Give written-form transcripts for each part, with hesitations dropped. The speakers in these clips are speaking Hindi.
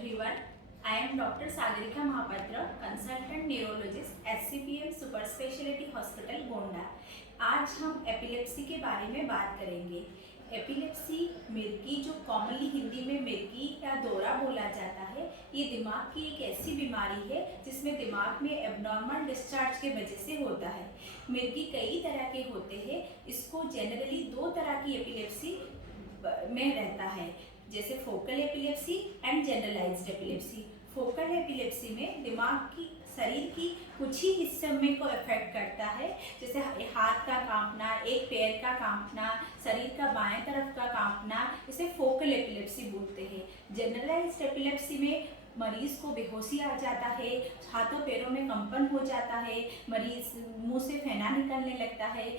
everyone. I am Dr. Sagarika Mahapatra, consultant neurologist, SCPM super speciality hospital Gonda. आज हम एपिलेप्सी के बारे में बात करेंगे। एपिलेप्सी मिर्गी, जो कॉमनली हिंदी में मिर्गी या दौरा बोला जाता है, ये दिमाग की एक ऐसी बीमारी है जिसमें दिमाग में एबनॉर्मल डिस्चार्ज के वजह से होता है। मिर्गी कई तरह के होते हैं। इसको जनरली दो तरह की एपिलेप्सी में रहता है, जैसे focal epilepsy and generalised epilepsy. Focal epilepsy में दिमाग की शरीर की कुछ ही हिस्से में को इफेक्ट करता है, जैसे हाथ का कांपना, एक पैर का कांपना, शरीर का बाएं तरफ का कांपना, इसे फोकल एपिलेप्सी बोलते हैं। जनरलाइज्ड एपिलेप्सी में मरीज को बेहोशी आ जाता है, हाथों पैरों में कंपन हो जाता है, मरीज मुंह से फेना निकलने लगता है,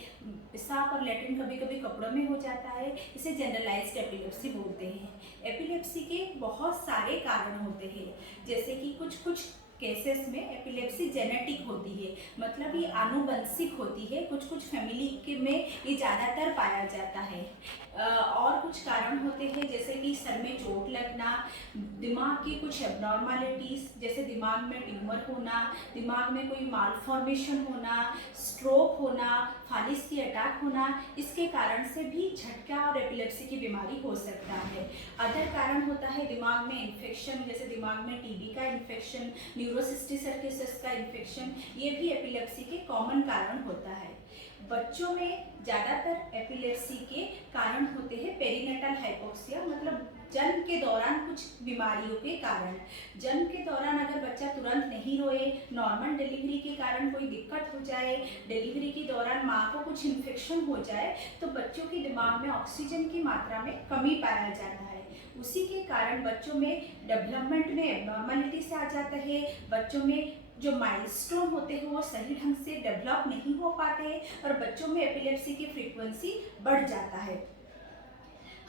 पेशाब और लैट्रिन कभी कभी कपड़ों में हो जाता है। इसे जनरलाइज्ड एपिलेप्सी बोलते हैं। एपिलेप्सी के बहुत सारे कारण होते हैं, जैसे कि कुछ केसेस में एपिलेप्सी जेनेटिक होती है, मतलब ये आनुवंशिक होती है। कुछ फैमिली के में ये ज़्यादातर पाया जाता है। और कुछ कारण होते हैं, जैसे कि सर में चोट लगना, दिमाग की कुछ एबनॉर्मलिटीज़, जैसे दिमाग में ट्यूमर होना, दिमाग में कोई मालफॉर्मेशन होना, स्ट्रोक होना, फालिस की अटैक होना, इसके कारण से भी झटका और एपिलेप्सी की बीमारी हो सकता है। अदर कारण होता है दिमाग में इन्फेक्शन, जैसे दिमाग में टीबी का इन्फेक्शन, न्यूरोसिस्टिक सर्किट्स का इन्फेक्शन, ये भी एपिलेप्सी के कॉमन कारण होता है। बच्चों में ज़्यादातर एपिलेप्सी के कारण होते हैं पेरीनेटल हाइपोक्सिया, मतलब जन्म के दौरान कुछ बीमारियों के कारण। जन्म के दौरान अगर बच्चा तुरंत नहीं रोए, नॉर्मल डिलीवरी के कारण कोई दिक्कत हो जाए, डिलीवरी के दौरान माँ को कुछ इन्फेक्शन हो जाए, तो बच्चों के दिमाग में ऑक्सीजन की मात्रा में कमी पाया जाता है। उसी के कारण बच्चों में डेवलपमेंट में एबनॉर्मलिटीज आ जाता है। बच्चों में जो माइलस्टोन होते हैं वो सही ढंग से डेवलप नहीं हो पाते और बच्चों में एपिलेप्सी की फ्रीक्वेंसी बढ़ जाता है।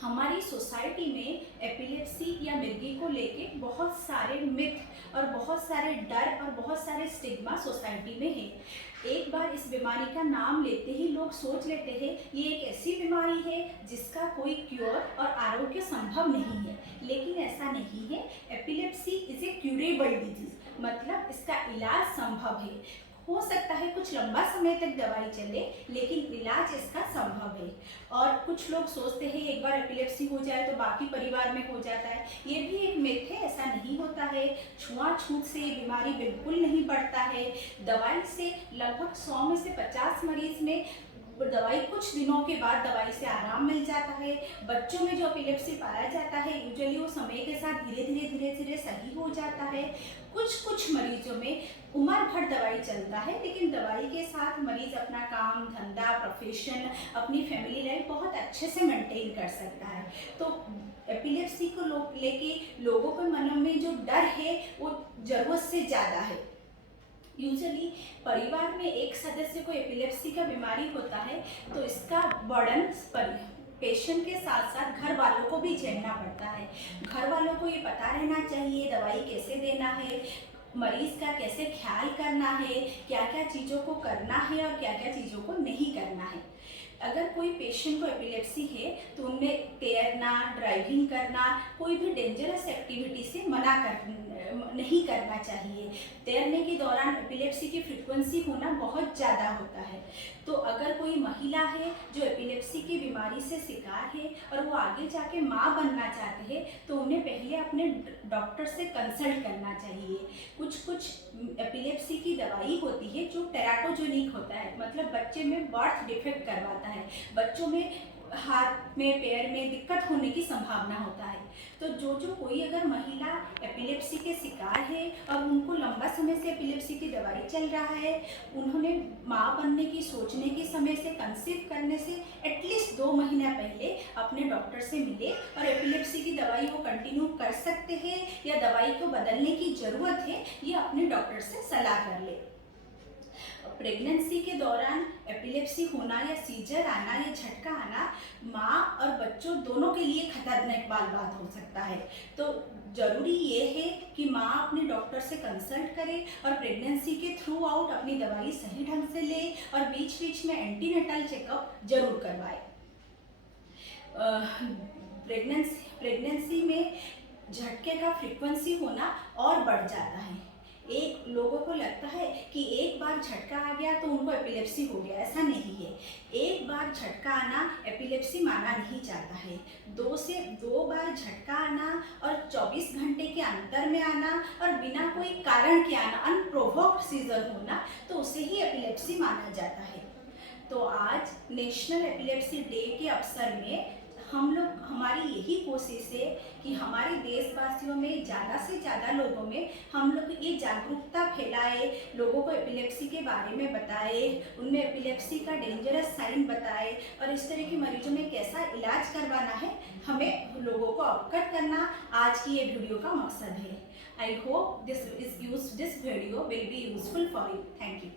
हमारी सोसाइटी में एपिलेप्सी या मिर्गी को लेके बहुत सारे मिथ और बहुत सारे डर और बहुत सारे स्टिग्मा सोसाइटी में है। एक बार इस बीमारी का नाम लेते ही लोग सोच लेते हैं ये एक ऐसी बीमारी है जिसका कोई क्योर और आरोग्य संभव नहीं है, लेकिन ऐसा नहीं है। Epilepsy is a curable disease, मतलब इसका इलाज संभव है। हो सकता है कुछ लंबा समय तक दवाई चले, लेकिन इलाज इसका संभव है। और कुछ लोग सोचते हैं एक बार एपिलेप्सी हो जाए तो बाकी परिवार में हो जाता है, ये भी एक मिथ है, ऐसा नहीं होता है। छुआछूत से बीमारी बिल्कुल नहीं बढ़ता है। दवाई से लगभग 100 में से 50 मरीज में दवाई कुछ दिनों के बाद दवाई से आराम मिल जाता है। बच्चों में जो एपिलेप्सी पाया जाता है यूजुअली वो समय के साथ धीरे धीरे सही हो जाता है। कुछ मरीजों में उम्र भर दवाई चलता है, लेकिन दवाई के साथ मरीज अपना काम धंधा, प्रोफेशन, अपनी फैमिली लाइफ बहुत अच्छे से मेंटेन कर सकता है। तो एपिलेप्सी को लेके लोगों के मनों में जो डर है वो जरूरत से ज़्यादा है। यूजुअली परिवार में एक सदस्य को एपिलेप्सी का बीमारी होता है तो इसका बर्डन पेशेंट के साथ साथ घर वालों को भी झेलना पड़ता है। घर वालों को ये पता रहना चाहिए दवाई कैसे देना है, मरीज का कैसे ख्याल करना है, क्या क्या चीज़ों को करना है और क्या क्या चीज़ों को नहीं करना है। अगर कोई पेशेंट को एपिलेप्सी है तो उनमें तैरना, ड्राइविंग करना, कोई भी डेंजरस एक्टिविटी से नहीं करना चाहिए। तैरने के दौरान एपिलेप्सी की फ्रीक्वेंसी होना बहुत ज़्यादा होता है। तो अगर कोई महिला है जो एपिलेप्सी की बीमारी से शिकार है और वो आगे जाके माँ बनना चाहते हैं तो उन्हें पहले अपने डॉक्टर से कंसल्ट करना चाहिए। कुछ एपिलेप्सी की दवाई होती है जो टेराटोजेनिक होता है, मतलब बच्चे में बर्थ डिफेक्ट करवाता है, बच्चों में हाथ में पैर में दिक्कत होने की संभावना होता है। तो जो कोई अगर महिला एपिलेप्सी के शिकार है और उनको लंबा समय से एपिलेप्सी की दवाई चल रहा है, उन्होंने माँ बनने की सोचने के समय से, कंसीव करने से एटलीस्ट 2 महीना पहले अपने डॉक्टर से मिले और एपिलेप्सी की दवाई वो कंटिन्यू कर सकते हैं या दवाई को बदलने की ज़रूरत है, ये अपने डॉक्टर से सलाह कर ले। प्रेगनेंसी के दौरान एपिलेप्सी होना या सीजर आना या झटका आना माँ और बच्चों दोनों के लिए खतरनाक बात हो सकता है। तो ज़रूरी ये है कि माँ अपने डॉक्टर से कंसल्ट करे और प्रेगनेंसी के थ्रू आउट अपनी दवाई सही ढंग से ले और बीच बीच में एंटीनेटल चेकअप जरूर करवाए। प्रेगनेंसी में झटके का फ्रीक्वेंसी होना और बढ़ जाता है। एक लोगों को लगता है कि एक बार झटका आ गया तो उनको एपिलेप्सी हो गया, ऐसा नहीं है। एक बार झटका आना एपिलेप्सी माना नहीं जाता है। 2 बार झटका आना और 24 घंटे के अंतर में आना और बिना कोई कारण के आना, अनप्रोवोक्ड सीजर होना, तो उसे ही एपिलेप्सी माना जाता है। तो आज नेशनल एपिलेप्सी डे के अवसर में हमारी यही कोशिश है कि हमारे देशवासियों में ज़्यादा से ज़्यादा लोगों में हम लोग ये जागरूकता फैलाए, लोगों को एपिलेप्सी के बारे में बताए, उनमें एपिलेप्सी का डेंजरस साइन बताए और इस तरह के मरीजों में कैसा इलाज करवाना है, हमें लोगों को अवगत करना आज की ये वीडियो का मकसद है। I hope this video will be useful for you. Thank you.